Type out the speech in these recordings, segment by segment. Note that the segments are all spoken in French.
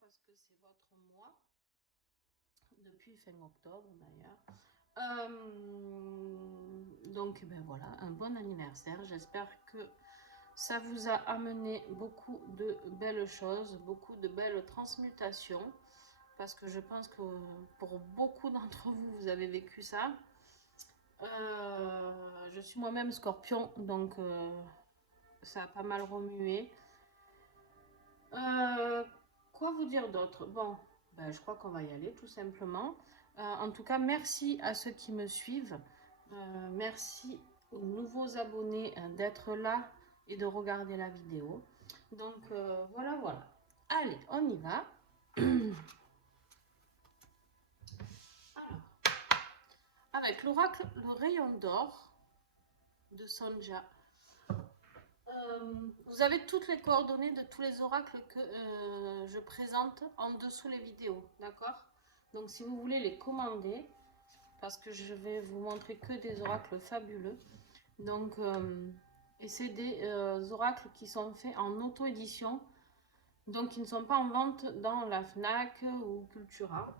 parce que c'est votre mois. Depuis fin octobre d'ailleurs. Donc ben voilà, un bon anniversaire. J'espère que ça vous a amené beaucoup de belles choses, beaucoup de belles transmutations. Parce que je pense que pour beaucoup d'entre vous, vous avez vécu ça. Je suis moi-même scorpion, donc ça a pas mal remué. Quoi vous dire d'autre? Bon, ben, je crois qu'on va y aller tout simplement. En tout cas, merci à ceux qui me suivent. Merci aux nouveaux abonnés d'être là et de regarder la vidéo. Donc voilà, voilà. Allez, on y va. Alors, avec l'oracle, le rayon d'or de Sonja. Vous avez toutes les coordonnées de tous les oracles que je présente en dessous les vidéos, d'accord? Donc si vous voulez les commander, parce que je vais vous montrer que des oracles fabuleux. Donc, et c'est des oracles qui sont faits en auto-édition, donc ils ne sont pas en vente dans la FNAC ou Cultura.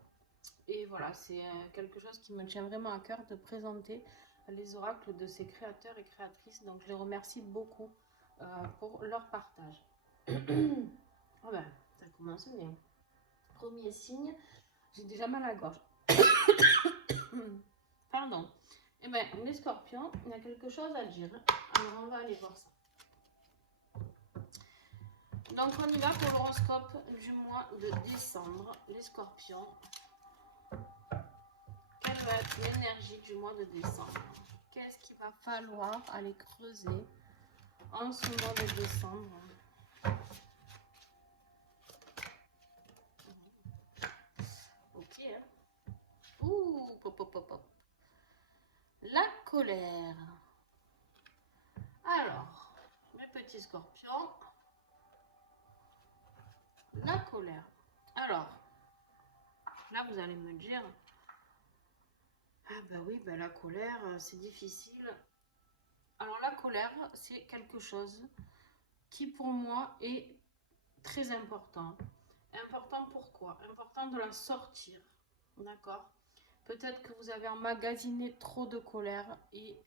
Et voilà, c'est quelque chose qui me tient vraiment à cœur de présenter les oracles de ces créateurs et créatrices. Donc je les remercie beaucoup pour leur partage. Oh ben, ça commence bien. Premier signe, j'ai déjà mal à la gorge. Pardon. Eh bien, les scorpions, il y a quelque chose à dire. Alors, on va aller voir ça. Donc, on y va pour l'horoscope du mois de décembre. Les scorpions. Quelle va être l'énergie du mois de décembre? Qu'est-ce qu'il va falloir aller creuser en ce mois de décembre? Ok. Hein? Ouh, pop, pop, pop, pop. La colère. Alors, mes petits scorpions, la colère. Alors, là, vous allez me dire, ah bah oui, bah la colère, c'est difficile. Alors, la colère, c'est quelque chose qui, pour moi, est très important. Important pourquoi? Important de la sortir, d'accord? Peut-être que vous avez emmagasiné trop de colère et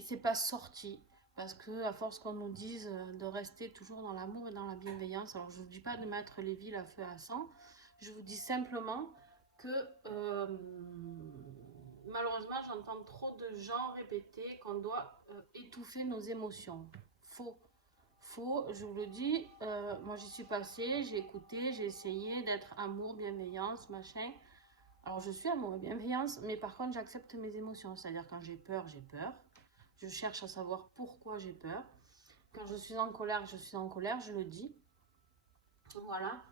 c'est pas sorti. Parce que à force qu'on nous dise de rester toujours dans l'amour et dans la bienveillance, alors je ne vous dis pas de mettre les villes à feu et à sang, je vous dis simplement que malheureusement j'entends trop de gens répéter qu'on doit étouffer nos émotions. Faux. Faux, je vous le dis, moi j'y suis passée, j'ai écouté, j'ai essayé d'être amour, bienveillance, machin. Alors je suis amour et bienveillance, mais par contre j'accepte mes émotions, c'est-à-dire quand j'ai peur, j'ai peur. Je cherche à savoir pourquoi j'ai peur. Quand je suis en colère, je le dis. Voilà.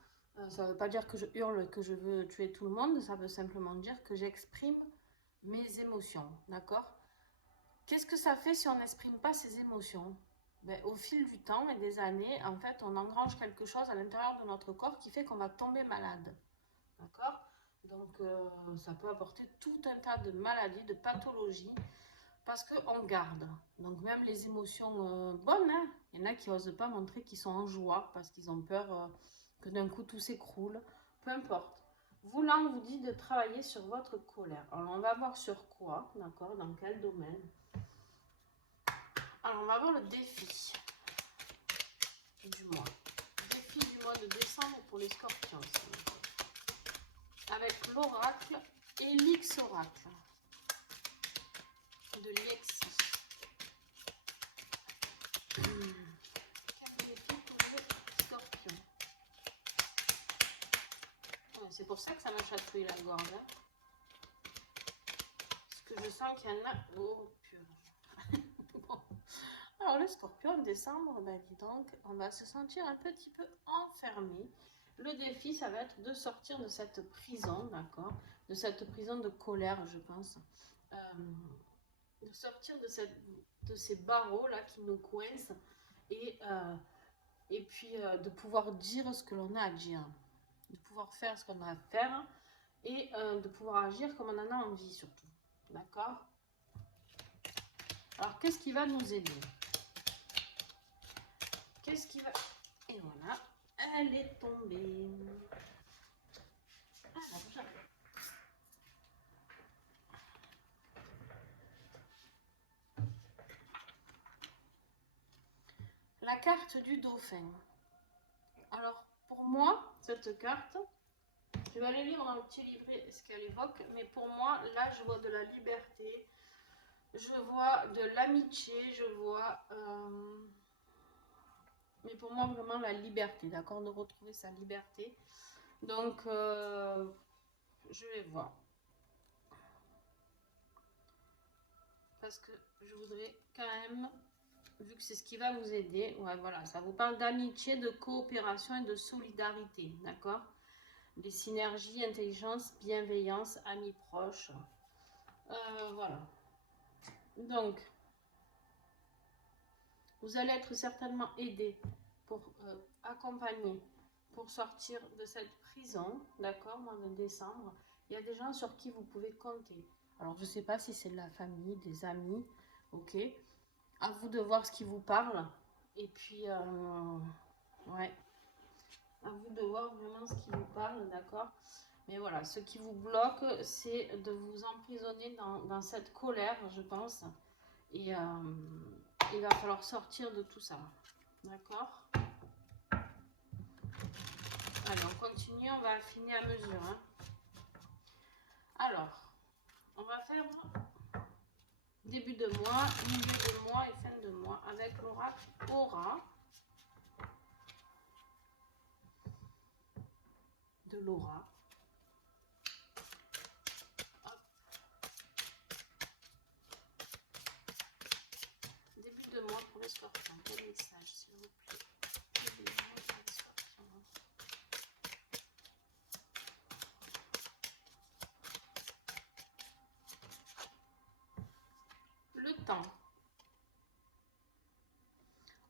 Ça ne veut pas dire que je hurle, que je veux tuer tout le monde. Ça veut simplement dire que j'exprime mes émotions. D'accord? Qu'est-ce que ça fait si on n'exprime pas ses émotions? Ben, au fil du temps et des années, en fait, on engrange quelque chose à l'intérieur de notre corps qui fait qu'on va tomber malade. D'accord? Donc, ça peut apporter tout un tas de maladies, de pathologies parce qu'on garde. Donc même les émotions bonnes, hein, il y en a qui n'osent pas montrer qu'ils sont en joie parce qu'ils ont peur que d'un coup tout s'écroule. Peu importe. Vous là, on vous dit de travailler sur votre colère. Alors on va voir sur quoi, d'accord, dans quel domaine. Alors on va voir le défi du mois. Défi du mois de décembre pour les scorpions. Avec l'oracle Elix Oracle de Lexi. C'est pour ça que ça m'a chatouillé la gorge. Hein. Parce que je sens qu'il y en a... Oh, purée. Bon. Alors, le scorpion, en décembre, ben, dis donc, on va se sentir un petit peu enfermé. Le défi, ça va être de sortir de cette prison, d'accord? De cette prison de colère, je pense. De sortir de ces barreaux-là qui nous coincent et puis de pouvoir dire ce que l'on a à dire. De pouvoir faire ce qu'on a à faire et de pouvoir agir comme on en a envie surtout. D'accord? Alors, qu'est-ce qui va nous aider? Qu'est-ce qui va... Et voilà. elle est tombée. Alors, j'arrive. La carte du dauphin. Alors, pour moi, cette carte, je vais aller lire dans le petit livret ce qu'elle évoque, mais pour moi, là, je vois de la liberté, je vois de l'amitié, je vois... mais pour moi, vraiment, la liberté, d'accord, de retrouver sa liberté. Donc, je vais voir. Parce que je voudrais quand même, vu que c'est ce qui va vous aider, ouais, voilà, ça vous parle d'amitié, de coopération et de solidarité, d'accord? Des synergies, intelligence, bienveillance, amis proches. Voilà. Donc, vous allez être certainement aidé pour accompagner, pour sortir de cette prison, d'accord, mois de décembre. Il y a des gens sur qui vous pouvez compter. Alors, je ne sais pas si c'est de la famille, des amis, ok. À vous de voir ce qui vous parle. Et puis, ouais, à vous de voir vraiment ce qui vous parle, d'accord. Mais voilà, ce qui vous bloque, c'est de vous emprisonner dans cette colère, je pense. Et il va falloir sortir de tout ça. D'accord? Allez, on continue, on va affiner à mesure. Hein. Alors, on va faire début de mois, milieu de mois et fin de mois avec l'oracle Aura de Laura. Début de mois pour les scorpions. Quel message, s'il vous plaît? Début de mois pour les scorpions. Le temps.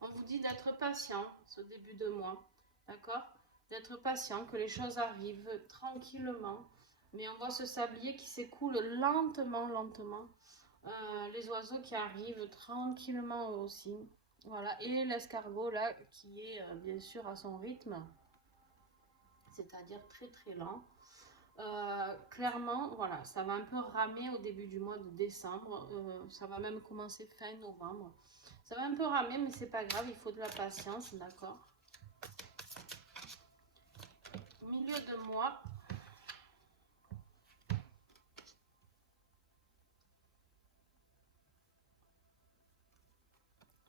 On vous dit d'être patient ce début de mois, d'accord? D'être patient, que les choses arrivent tranquillement. Mais on voit ce sablier qui s'écoule lentement, lentement. Les oiseaux qui arrivent tranquillement aussi. Voilà, et l'escargot là qui est bien sûr à son rythme, c'est-à-dire très très lent. Clairement, voilà, ça va un peu ramer au début du mois de décembre. Ça va même commencer fin novembre. Ça va un peu ramer, mais c'est pas grave, il faut de la patience, d'accord? Milieu de mois.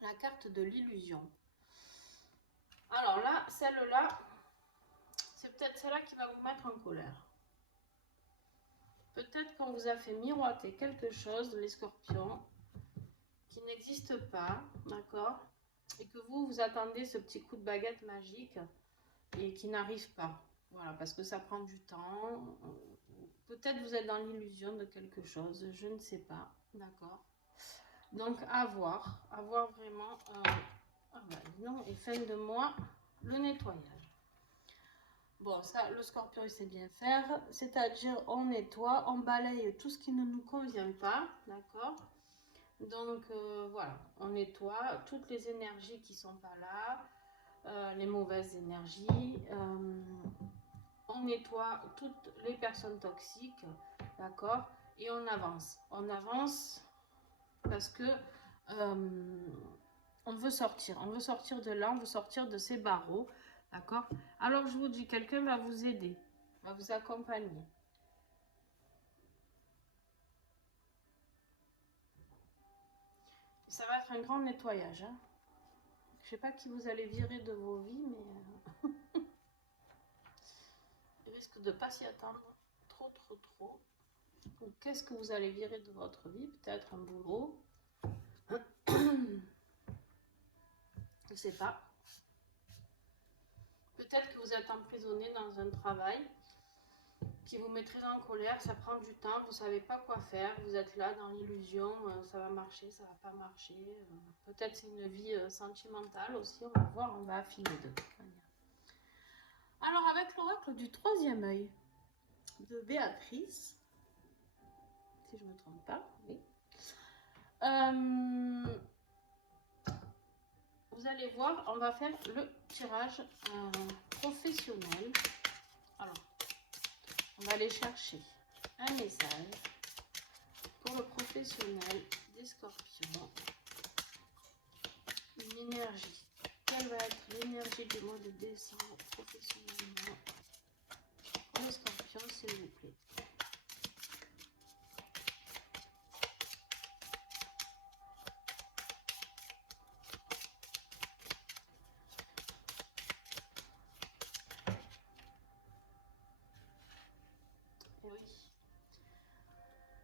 La carte de l'illusion. Alors là, celle-là, c'est peut-être celle-là qui va vous mettre en colère. Peut-être qu'on vous a fait miroiter quelque chose, les scorpions, qui n'existe pas, d'accord? Et que vous attendez ce petit coup de baguette magique et qui n'arrive pas. Voilà, parce que ça prend du temps. Peut-être vous êtes dans l'illusion de quelque chose, je ne sais pas, d'accord? Donc à voir vraiment. Ah ben, non, et fin de mois, le nettoyage. Bon, ça, le scorpion, il sait bien faire. C'est-à-dire, on nettoie, on balaye tout ce qui ne nous convient pas, d'accord? Donc, voilà, on nettoie toutes les énergies qui ne sont pas là, les mauvaises énergies. On nettoie toutes les personnes toxiques, d'accord? Et on avance. On avance parce que on veut sortir de là, on veut sortir de ces barreaux, d'accord? Alors je vous dis, quelqu'un va vous aider, va vous accompagner. Ça va être un grand nettoyage. Hein. Je ne sais pas qui vous allez virer de vos vies, mais il risque de ne pas s'y attendre trop. Qu'est-ce que vous allez virer de votre vie? Peut-être un boulot. Je ne sais pas. Peut-être que vous êtes emprisonné dans un travail qui vous met très en colère, ça prend du temps, vous ne savez pas quoi faire, vous êtes là dans l'illusion, ça va marcher, ça va pas marcher. Peut-être c'est une vie sentimentale aussi, on va voir, on va affiner de toute manière. Alors avec l'oracle du troisième œil de Béatrice, si je ne me trompe pas, oui. Vous allez voir, on va faire le tirage professionnel. Alors, on va aller chercher un message pour le professionnel des scorpions. Une énergie. Quelle va être l'énergie du mois de décembre professionnellement pour les scorpions, s'il vous plaît? Oui.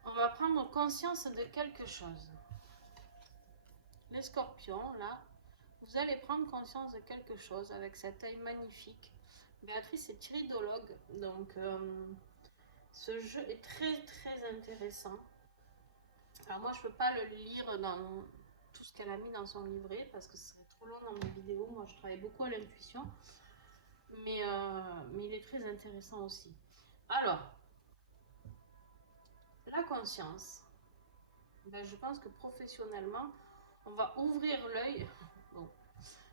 On va prendre conscience de quelque chose. Les scorpions, là, vous allez prendre conscience de quelque chose avec cet œil magnifique. Béatrice est iridologue, donc ce jeu est très très intéressant. Alors moi, je ne peux pas le lire dans tout ce qu'elle a mis dans son livret parce que ce serait trop long dans mes vidéos. Moi, je travaille beaucoup à l'intuition, mais il est très intéressant aussi. Alors, la conscience, ben, je pense que professionnellement, on va ouvrir l'œil. Bon,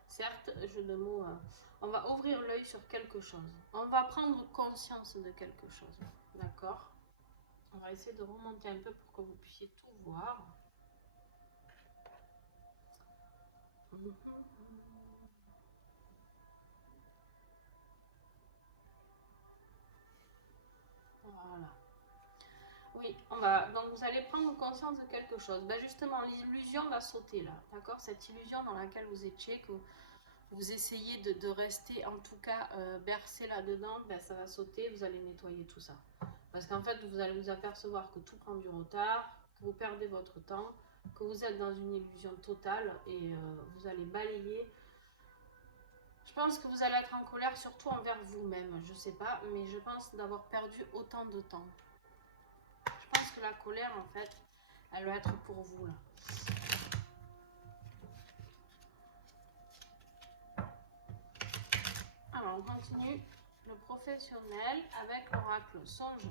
certes, jeu de mots, on va ouvrir l'œil sur quelque chose. On va prendre conscience de quelque chose. D'accord? On va essayer de remonter un peu pour que vous puissiez tout voir. Voilà. Oui, donc vous allez prendre conscience de quelque chose. Ben justement, l'illusion va sauter là, d'accord? Cette illusion dans laquelle vous étiez, que vous essayez de rester en tout cas bercé là-dedans, ben ça va sauter, vous allez nettoyer tout ça. Parce qu'en fait, vous allez vous apercevoir que tout prend du retard, que vous perdez votre temps, que vous êtes dans une illusion totale et vous allez balayer. Je pense que vous allez être en colère surtout envers vous-même, je sais pas, mais je pense d'avoir perdu autant de temps. Je pense que la colère, en fait, elle va être pour vous, là. Alors, on continue le professionnel avec l'oracle Songe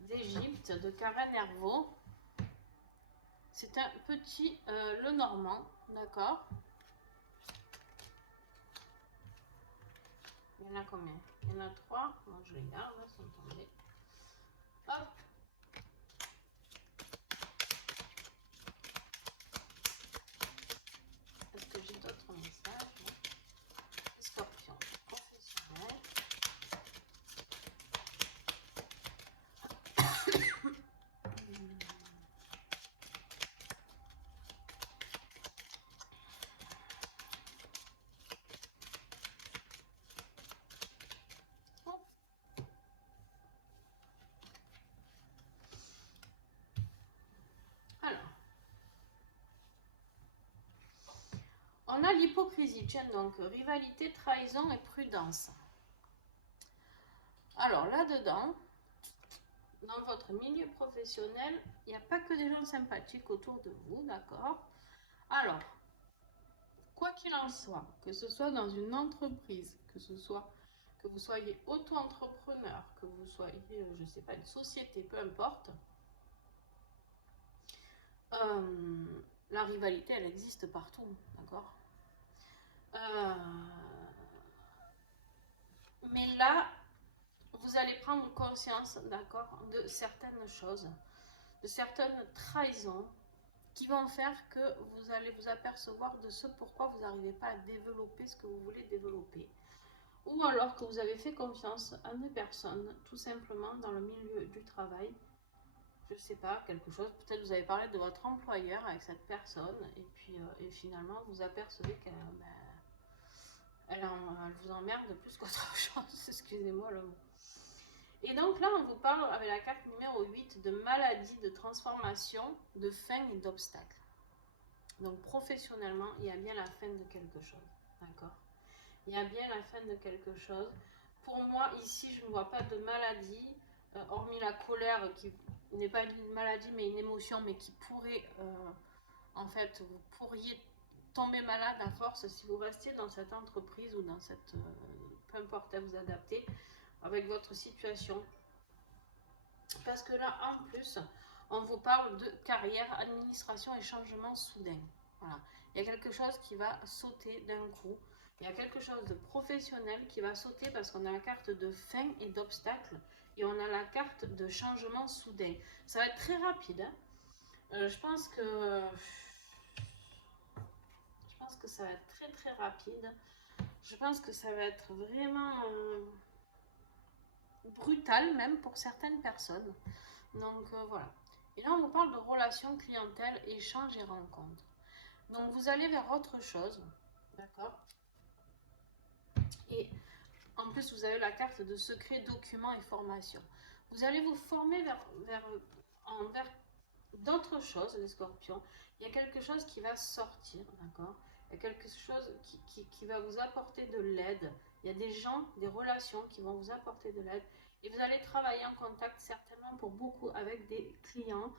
d'Égypte de Karen Hervaux. C'est un petit le normand, d'accord? Il y en a combien? Il y en a 3. Bon, je les garde, là, sont tombés. Hop! Est-ce que j'ai d'autres messages? Scorpion professionnel. Alors, on a l'hypocrisie, tiens donc, rivalité, trahison et prudence. Alors là-dedans, dans votre milieu professionnel, il n'y a pas que des gens sympathiques autour de vous, d'accord? Alors, quoi qu'il en soit, que ce soit dans une entreprise, que vous soyez auto-entrepreneur, que vous soyez, je ne sais pas, une société, peu importe, la rivalité, elle existe partout, d'accord? Mais là, vous allez prendre conscience, d'accord, de certaines choses, de certaines trahisons qui vont faire que vous allez vous apercevoir de ce pourquoi vous n'arrivez pas à développer ce que vous voulez développer. Ou alors que vous avez fait confiance à des personnes, tout simplement dans le milieu du travail. Je ne sais pas, quelque chose, peut-être vous avez parlé de votre employeur avec cette personne, et puis et finalement vous apercevez qu'elle elle vous emmerde plus qu'autre chose, excusez-moi le mot. Et donc là, on vous parle avec la carte numéro 8 de maladie, de transformation, de fin et d'obstacle. Donc professionnellement, il y a bien la fin de quelque chose, d'accord? Il y a bien la fin de quelque chose. Pour moi, ici, je ne vois pas de maladie, hormis la colère qui n'est pas une maladie, mais une émotion, mais qui pourrait, en fait, vous pourriez tomber malade à force si vous restiez dans cette entreprise ou dans cette, peu importe, à vous adapter avec votre situation. Parce que là, en plus, on vous parle de carrière, administration et changement soudain. Voilà. Il y a quelque chose qui va sauter d'un coup. Il y a quelque chose de professionnel qui va sauter parce qu'on a la carte de fin et d'obstacle. Et on a la carte de changement soudain. Ça va être très rapide. Hein. Je pense que ça va être très très rapide. Je pense que ça va être vraiment brutal même pour certaines personnes. Donc voilà. Et là on nous parle de relations, clientèle, échange et rencontres. Donc vous allez vers autre chose. D'accord. Et en plus vous avez la carte de secret, documents et formation. Vous allez vous former vers d'autres choses, les scorpions. Il y a quelque chose qui va sortir, d'accord. Il y a quelque chose qui va vous apporter de l'aide. Il y a des gens, des relations qui vont vous apporter de l'aide. Et vous allez travailler en contact certainement pour beaucoup avec des clients,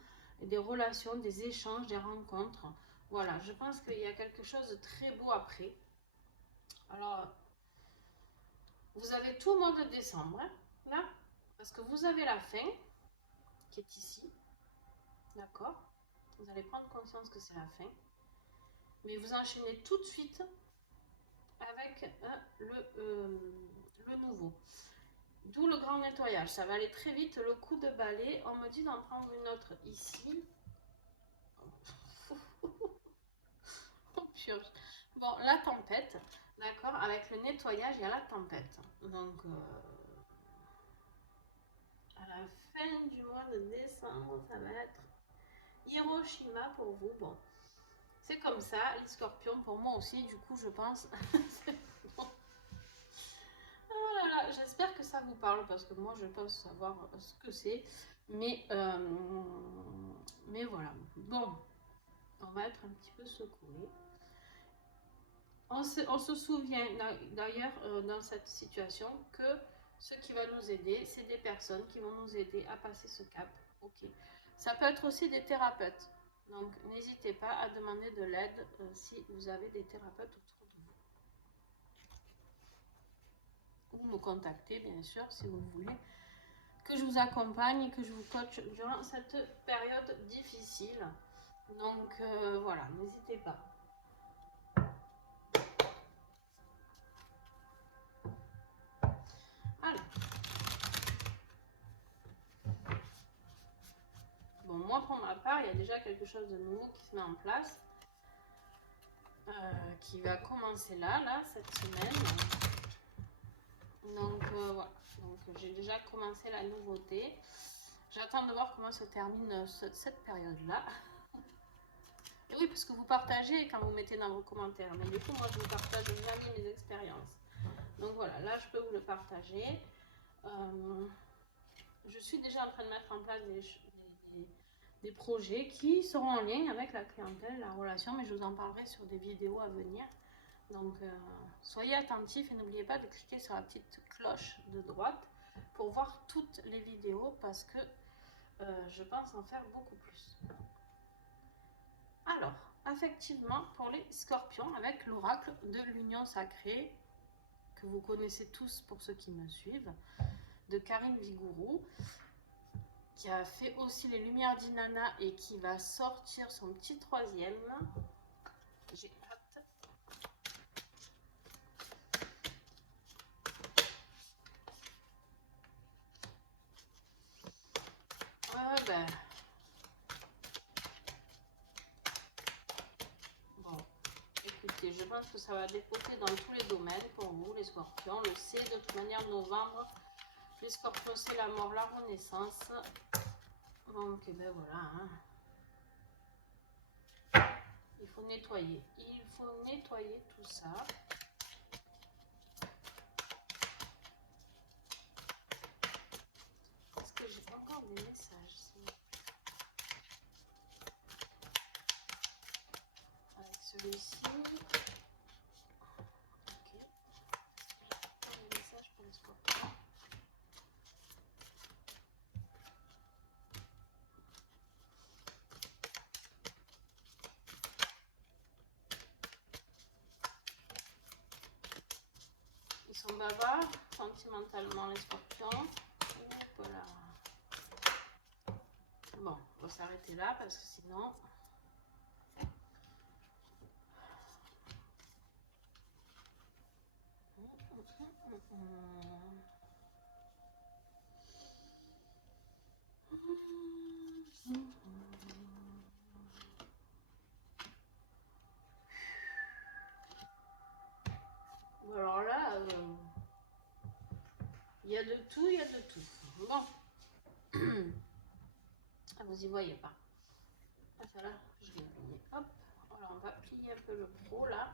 des relations, des échanges, des rencontres. Voilà, je pense qu'il y a quelque chose de très beau après. Alors, vous avez tout le mois de décembre, hein, là, parce que vous avez la fin qui est ici, d'accord. Vous allez prendre conscience que c'est la fin. Mais vous enchaînez tout de suite avec le nouveau. D'où le grand nettoyage. Ça va aller très vite. Le coup de balai, on me dit d'en prendre une autre ici. Oh, purge. Bon, la tempête, d'accord. Avec le nettoyage, il y a la tempête. Donc, à la fin du mois de décembre, ça va être Hiroshima pour vous. Bon, c'est comme ça, les scorpions pour moi aussi, du coup, je pense. Bon. Oh là là, j'espère que ça vous parle parce que moi, je pense savoir ce que c'est. Mais voilà. Bon, on va être un petit peu secoué. On se souvient d'ailleurs dans cette situation que ce qui va nous aider, c'est des personnes qui vont nous aider à passer ce cap. Ok. Ça peut être aussi des thérapeutes. Donc, n'hésitez pas à demander de l'aide si vous avez des thérapeutes autour de vous. Ou me contacter, bien sûr, si vous voulez, que je vous accompagne et que je vous coach durant cette période difficile. Donc, voilà, n'hésitez pas. Alors. Bon, moi, pour ma part, il y a déjà quelque chose de nouveau qui se met en place. Qui va commencer là, cette semaine. Donc voilà, donc j'ai déjà commencé la nouveauté. J'attends de voir comment se termine cette période-là. Et oui, parce que vous partagez quand vous mettez dans vos commentaires. Mais du coup, moi, je ne partage jamais mes expériences. Donc voilà, là, je peux vous le partager. Je suis déjà en train de mettre en place des projets qui seront en lien avec la clientèle, la relation, mais je vous en parlerai sur des vidéos à venir. Donc, soyez attentifs et n'oubliez pas de cliquer sur la petite cloche de droite pour voir toutes les vidéos parce que je pense en faire beaucoup plus. Alors, effectivement, pour les scorpions, avec l'oracle de l'union sacrée, que vous connaissez tous pour ceux qui me suivent, de Karine Vigourou, qui a fait aussi les Lumières d'Inanna et qui va sortir son petit troisième. J'ai hâte. Ben. Bon, écoutez, je pense que ça va dépoter dans tous les domaines pour vous, les scorpions. Le C, de toute manière, novembre, les scorpions, c'est la mort, la renaissance. Donc, ben voilà. Hein. Il faut nettoyer. Il faut nettoyer tout ça. Est-ce que j'ai encore des messages ici? Avec celui-ci. Ok. Des messages pour les scorpions. Ils sont bavards, sentimentalement, les scorpions. Voilà. Bon, on va s'arrêter là parce que sinon... Alors là, il y a de tout, il y a de tout. Bon. Ah, vous y voyez pas. Ah, ça là, je l'ai plié. Hop. Alors, on va plier un peu le pro là.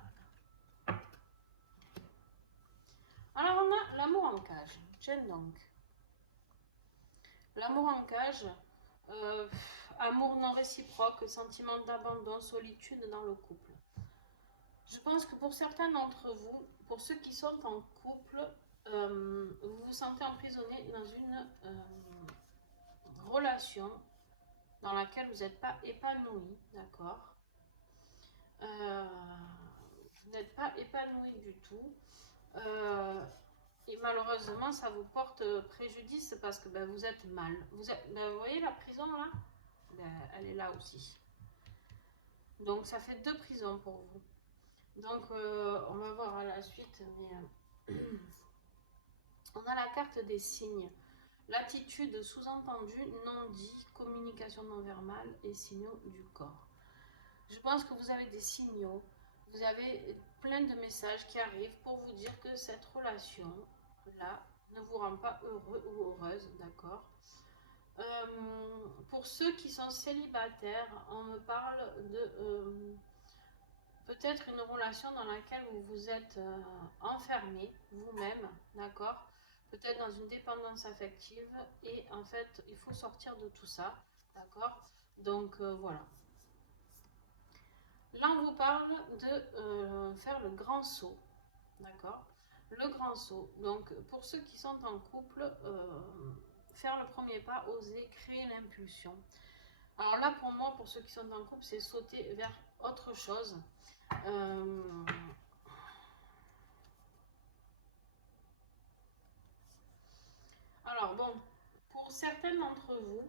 Alors, on a l'amour en cage. Tiens donc. L'amour en cage, amour non réciproque, sentiment d'abandon, solitude dans le couple. Je pense que pour certains d'entre vous, pour ceux qui sont en couple, vous vous sentez emprisonné dans une relation dans laquelle vous n'êtes pas épanoui, d'accord? Vous n'êtes pas épanoui du tout. Et malheureusement, ça vous porte préjudice parce que ben, vous êtes mal. Vous voyez la prison là? Ben, elle est là aussi. Donc ça fait 2 prisons pour vous. Donc on va voir à la suite. Mais, on a la carte des signes. L'attitude sous-entendue, non dit, communication non verbale et signaux du corps. Je pense que vous avez des signaux, vous avez plein de messages qui arrivent pour vous dire que cette relation-là ne vous rend pas heureux ou heureuse, d'accord? Pour ceux qui sont célibataires, on me parle de peut-être une relation dans laquelle vous vous êtes enfermé vous-même, d'accord? Peut-être dans une dépendance affective et en fait, il faut sortir de tout ça, d'accord? Donc voilà. Là, on vous parle de faire le grand saut, d'accord? Le grand saut. Donc, pour ceux qui sont en couple, faire le premier pas, oser créer l'impulsion. Alors là, pour moi, pour ceux qui sont en couple, c'est sauter vers autre chose. Alors bon, pour certains d'entre vous,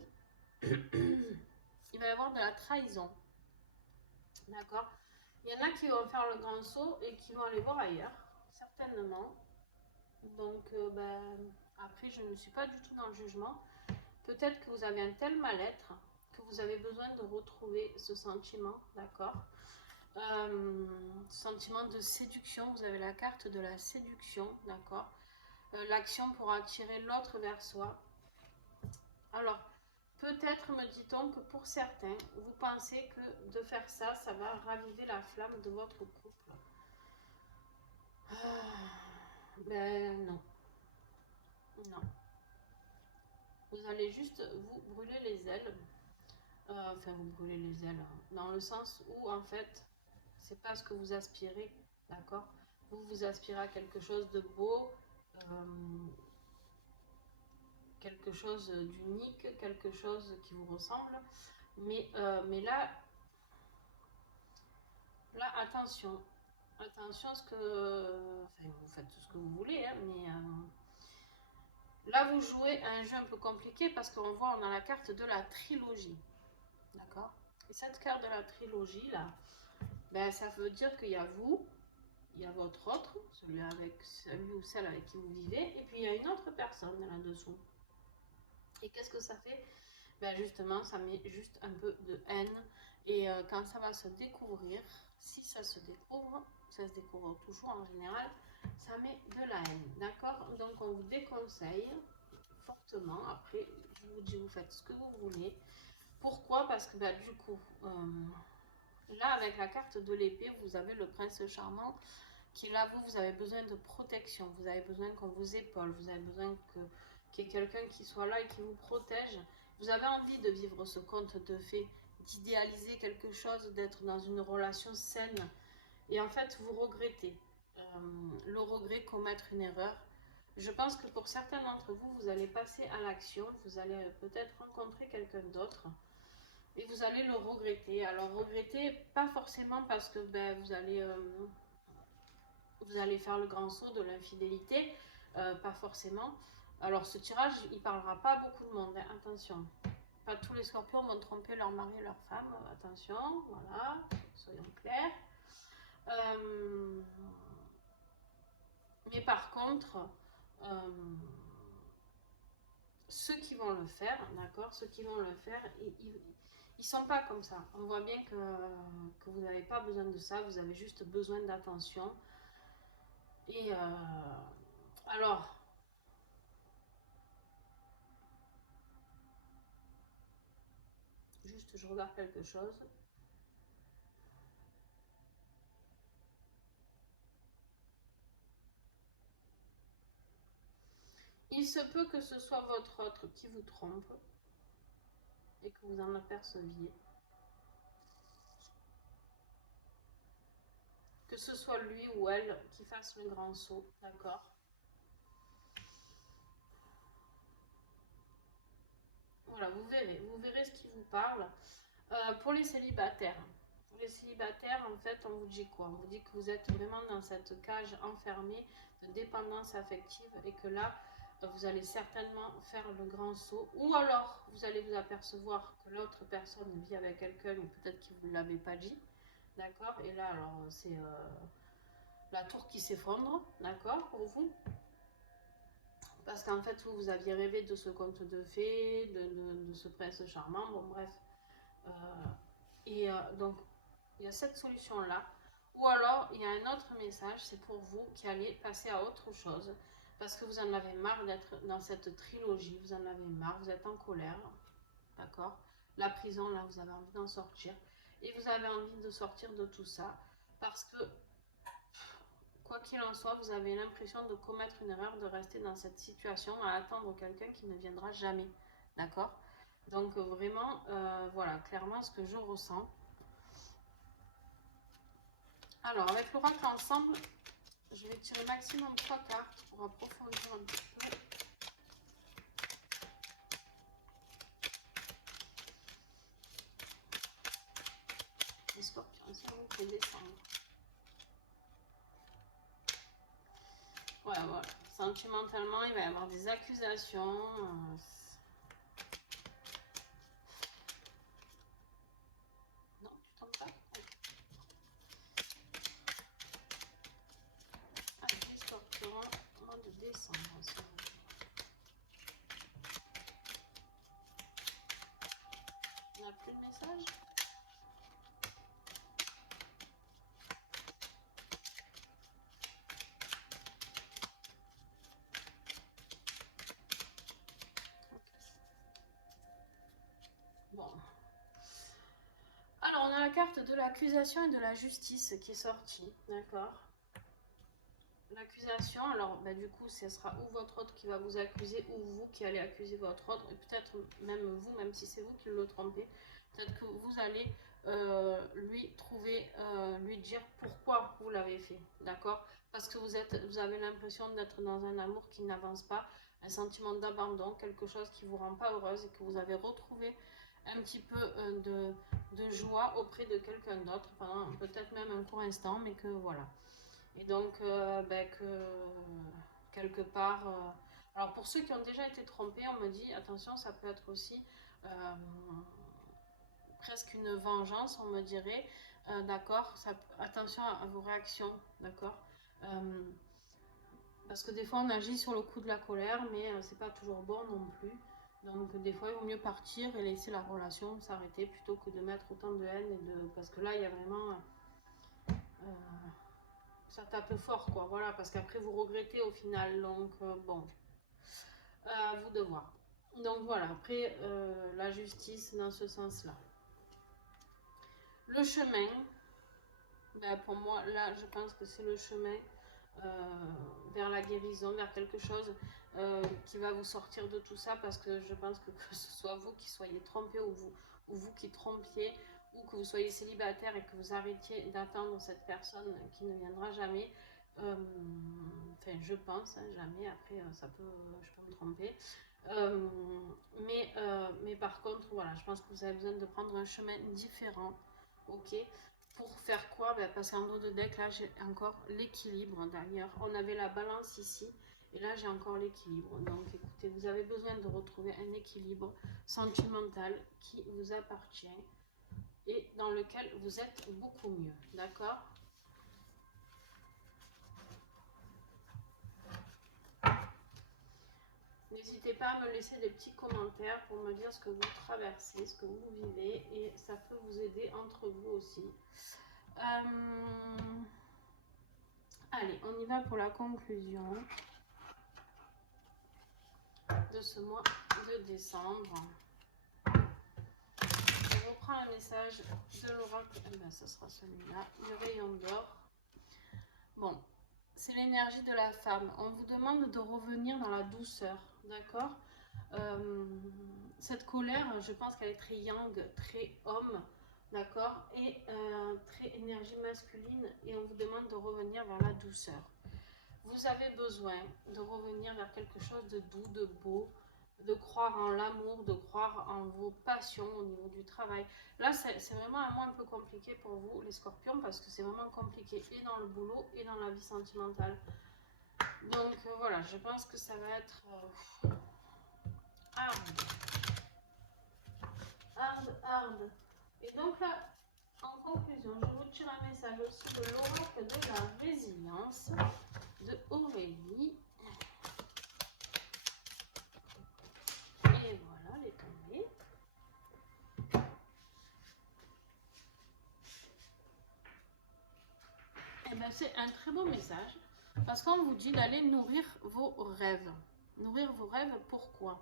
il va y avoir de la trahison. D'accord? Il y en a qui vont faire le grand saut et qui vont aller voir ailleurs, certainement. Donc, après, je ne suis pas du tout dans le jugement. Peut-être que vous avez un tel mal-être que vous avez besoin de retrouver ce sentiment, d'accord? Sentiment de séduction, vous avez la carte de la séduction, d'accord? L'action pour attirer l'autre vers soi. Alors, peut-être me dit-on que pour certains, vous pensez que de faire ça, ça va raviver la flamme de votre couple. Ben non. Non. Vous allez juste vous brûler les ailes. Enfin, vous brûler les ailes. Dans le sens où, en fait, c'est pas ce que vous aspirez. D'accord? Vous aspirez à quelque chose de beau. Quelque chose d'unique, quelque chose qui vous ressemble. Mais là, attention. Attention à ce que... Enfin, vous faites tout ce que vous voulez, hein, mais... là, vous jouez à un jeu un peu compliqué parce qu'on voit, on a la carte de la trilogie. D'accord? Et cette carte de la trilogie, là, ben, ça veut dire qu'il y a vous, il y a votre autre, celui ou celle avec qui vous vivez, et puis il y a une autre personne là-dessous. Et qu'est-ce que ça fait? Ben justement, ça met juste un peu de haine. Et quand ça va se découvrir, si ça se découvre, ça se découvre toujours en général, ça met de la haine. D'accord? Donc on vous déconseille fortement. Après, je vous dis, vous faites ce que vous voulez. Pourquoi? Parce que ben, du coup, là avec la carte de l'épée, vous avez le prince charmant qui là, vous avez besoin de protection, vous avez besoin qu'on vous épaule, vous avez besoin qu'il y ait quelqu'un qui soit là et qui vous protège. Vous avez envie de vivre ce conte de fées, d'idéaliser quelque chose, d'être dans une relation saine. Et en fait, vous regrettez. Le regret, commettre une erreur. Je pense que pour certains d'entre vous, vous allez passer à l'action, vous allez peut-être rencontrer quelqu'un d'autre et vous allez le regretter. Alors regretter, pas forcément parce que ben, vous allez faire le grand saut de l'infidélité, pas forcément. Alors ce tirage, il parlera pas à beaucoup de monde, hein, attention. Pas tous les scorpions vont tromper leur mari et leur femme, attention, voilà, soyons clairs. Mais par contre, ceux qui vont le faire, d'accord, ceux qui vont le faire, ils sont pas comme ça. On voit bien que vous n'avez pas besoin de ça, vous avez juste besoin d'attention. Et alors, juste je regarde quelque chose. Il se peut que ce soit votre autre qui vous trompe et que vous en aperceviez. Que ce soit lui ou elle qui fasse le grand saut, d'accord? Voilà, vous verrez ce qui vous parle. Pour les célibataires, en fait, on vous dit quoi? On vous dit que vous êtes vraiment dans cette cage enfermée de dépendance affective et que là, vous allez certainement faire le grand saut. Ou alors, vous allez vous apercevoir que l'autre personne vit avec quelqu'un, mais peut-être que vous ne l'avez pas dit. D'accord? Et là, alors, c'est la tour qui s'effondre, d'accord, pour vous? Parce qu'en fait, vous aviez rêvé de ce conte de fées, de ce prince charmant, bon bref. Donc, il y a cette solution-là. Ou alors, il y a un autre message, c'est pour vous qui allez passer à autre chose. Parce que vous en avez marre d'être dans cette trilogie, vous en avez marre, vous êtes en colère, d'accord? La prison, là, vous avez envie d'en sortir. Et vous avez envie de sortir de tout ça. Parce que, quoi qu'il en soit, vous avez l'impression de commettre une erreur, de rester dans cette situation à attendre quelqu'un qui ne viendra jamais, d'accord? Donc, vraiment, voilà, clairement, ce que je ressens. Alors, avec l'oracle ensemble, je vais tirer maximum 3 cartes pour approfondir un petit peu. Les scorpions, c'est bon, je vais descendre. Ouais, voilà. Sentimentalement, il va y avoir des accusations. Non, tu tombes pas. Ah, les scorpions, au mois de décembre. On n'a plus de message? Bon. Alors, on a la carte de l'accusation et de la justice qui est sortie, d'accord? L'accusation, alors du coup, ce sera ou votre autre qui va vous accuser ou vous qui allez accuser votre autre, et peut-être même vous, même si c'est vous qui le trompez, peut-être que vous allez lui trouver, lui dire pourquoi vous l'avez fait, d'accord? Parce que vous avez l'impression d'être dans un amour qui n'avance pas, un sentiment d'abandon, quelque chose qui vous rend pas heureuse et que vous avez retrouvé un petit peu de joie auprès de quelqu'un d'autre pendant peut-être même un court instant, mais que voilà. Et donc, quelque part... alors, pour ceux qui ont déjà été trompés, on me dit, attention, ça peut être aussi presque une vengeance, on me dirait. D'accord, attention à vos réactions, d'accord. Parce que des fois, on agit sur le coup de la colère, mais c'est pas toujours bon non plus. Donc, des fois, il vaut mieux partir et laisser la relation s'arrêter plutôt que de mettre autant de haine. Parce que là, il y a vraiment... ça tape fort, quoi, voilà, parce qu'après vous regrettez au final, donc bon, à vous de voir. Donc voilà, après la justice dans ce sens-là. Le chemin, pour moi, là, je pense que c'est le chemin vers la guérison, vers quelque chose qui va vous sortir de tout ça, parce que je pense que ce soit vous qui soyez trompé ou vous qui trompiez, ou que vous soyez célibataire et que vous arrêtiez d'attendre cette personne qui ne viendra jamais. Enfin, je pense, hein, jamais, après, je peux me tromper. Mais par contre, voilà, je pense que vous avez besoin de prendre un chemin différent, ok? Pour faire quoi? Parce qu'en dos de deck, là, j'ai encore l'équilibre. D'ailleurs, on avait la balance ici, et là, j'ai encore l'équilibre. Donc, écoutez, vous avez besoin de retrouver un équilibre sentimental qui vous appartient et dans lequel vous êtes beaucoup mieux, d'accord? N'hésitez pas à me laisser des petits commentaires pour me dire ce que vous traversez, ce que vous vivez, et ça peut vous aider entre vous aussi. Allez, on y va pour la conclusion de ce mois de décembre. Je reprends un message de l'oracle. Eh ben, ce sera celui-là, le rayon d'or. Bon, c'est l'énergie de la femme. On vous demande de revenir dans la douceur, d'accord? Cette colère, je pense qu'elle est très yang, très homme, d'accord? Et très énergie masculine. Et on vous demande de revenir vers la douceur. Vous avez besoin de revenir vers quelque chose de doux, de beau, de croire en l'amour, de croire en vos passions au niveau du travail. Là, c'est vraiment un mois un peu compliqué pour vous, les scorpions, parce que c'est vraiment compliqué et dans le boulot et dans la vie sentimentale. Donc voilà, je pense que ça va être hard. Et donc là, en conclusion, je vous tire un message aussi de l'oracle de la résilience de Aurélie. Et voilà, elle est tombée. Et bien, c'est un très beau message parce qu'on vous dit d'aller nourrir vos rêves. Nourrir vos rêves, pourquoi?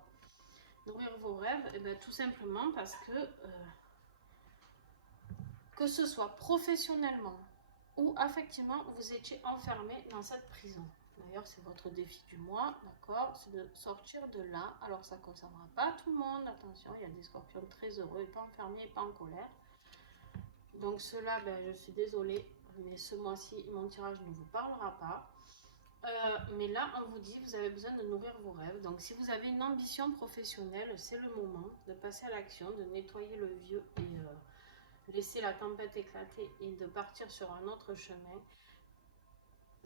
Nourrir vos rêves, et bien, tout simplement parce que ce soit professionnellement ou affectivement, vous étiez enfermé dans cette prison. D'ailleurs, c'est votre défi du mois, d'accord? C'est de sortir de là. Alors, ça ne concernera pas tout le monde. Attention, il y a des scorpions très heureux et pas enfermés et pas en colère. Donc, ceux-là, ben, je suis désolée, mais ce mois-ci, mon tirage ne vous parlera pas. Mais là, on vous dit, vous avez besoin de nourrir vos rêves. Donc, si vous avez une ambition professionnelle, c'est le moment de passer à l'action, de nettoyer le vieux et laisser la tempête éclater et de partir sur un autre chemin.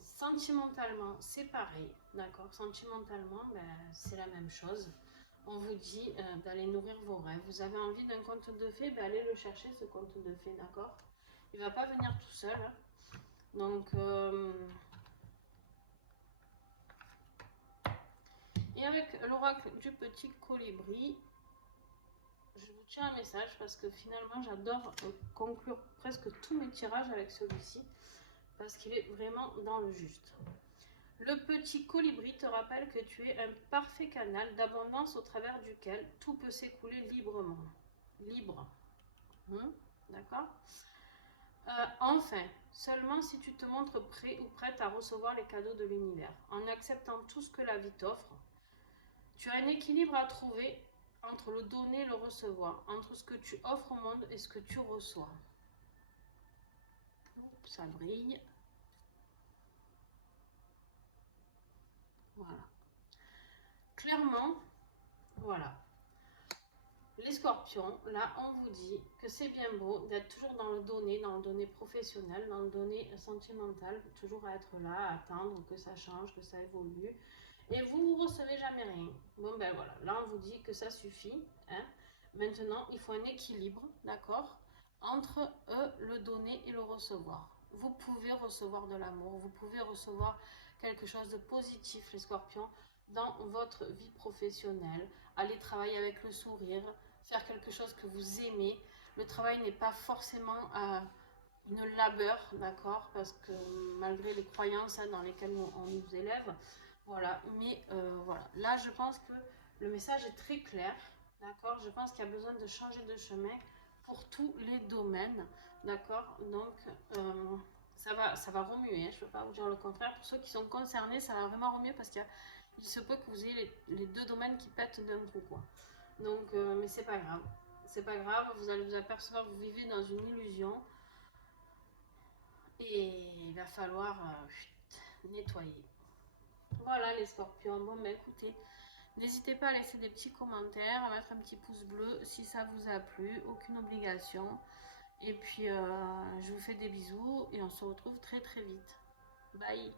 Sentimentalement, c'est pareil, d'accord? Sentimentalement, ben, c'est la même chose. On vous dit d'aller nourrir vos rêves. Vous avez envie d'un conte de fées, ben, allez le chercher, ce conte de fées, d'accord? Il ne va pas venir tout seul. Hein. Donc, et avec l'oracle du petit colibri, je vous tiens un message parce que finalement, j'adore conclure presque tous mes tirages avec celui-ci parce qu'il est vraiment dans le juste. Le petit colibri te rappelle que tu es un parfait canal d'abondance au travers duquel tout peut s'écouler librement. Libre. D'accord? Enfin, seulement si tu te montres prêt ou prête à recevoir les cadeaux de l'univers, en acceptant tout ce que la vie t'offre, tu as un équilibre à trouver entre le donner et le recevoir, entre ce que tu offres au monde et ce que tu reçois. Ça brille. Voilà. Clairement, voilà. Les scorpions, là, on vous dit que c'est bien beau d'être toujours dans le donner professionnel, dans le donner sentimental, toujours à être là, à attendre que ça change, que ça évolue. Et vous recevez jamais rien. Bon, ben voilà, là, on vous dit que ça suffit. Hein. Maintenant, il faut un équilibre, d'accord, entre le donner et le recevoir. Vous pouvez recevoir de l'amour, vous pouvez recevoir quelque chose de positif, les scorpions, dans votre vie professionnelle. Aller travailler avec le sourire, faire quelque chose que vous aimez. Le travail n'est pas forcément une labeur, d'accord, parce que malgré les croyances hein, dans lesquelles on nous élève, voilà, mais voilà, là je pense que le message est très clair, d'accord, je pense qu'il y a besoin de changer de chemin pour tous les domaines, d'accord, donc ça va remuer, hein, je ne peux pas vous dire le contraire, pour ceux qui sont concernés, ça va vraiment remuer parce qu'il se peut que vous ayez les deux domaines qui pètent d'un coup, quoi. Donc, mais c'est pas grave. C'est pas grave, vous allez vous apercevoir que vous vivez dans une illusion. Et il va falloir nettoyer. Voilà les scorpions. Bon, ben écoutez, n'hésitez pas à laisser des petits commentaires, à mettre un petit pouce bleu si ça vous a plu. Aucune obligation. Et puis, je vous fais des bisous et on se retrouve très très vite. Bye!